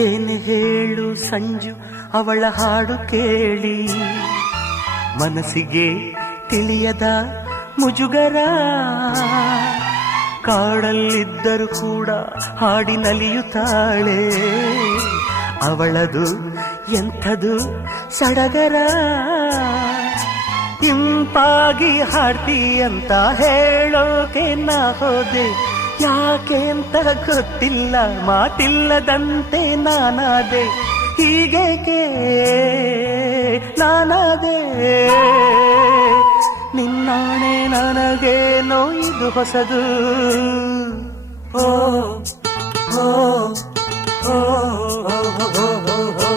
ಏನು ಹೇಳು ಸಂಜು ಅವಳ ಹಾಡು ಕೇಳಿ, ಮನಸ್ಸಿಗೆ ತಿಳಿಯದ ಮುಜುಗರ, ಕಾಡಲ್ಲಿದ್ದರೂ ಕೂಡ ಹಾಡಿ ನಲಿಯುತ್ತಾಳೆ, ಅವಳದು ಎಂಥದು ಸಡಗರ. ಇಂಪಾಗಿ ಹಾಡ್ತಿ ಅಂತ ಹೇಳೋಕೆ ನಾ ಹೋದೆ, ಯಾಕೆ ಅಂತ ಗೊತ್ತಿಲ್ಲ, ಮಾತಿಲ್ಲದಂತೆ ನಾನಾದೆ, ಹೀಗೇಕೆ ನಾನಾದೆ. ನಿನ್ನಾಣೆ ನನಗೇನೋ ಇದು ಹೊಸದು. ಓ ಓ ಓ ಓ ಓ ಓ.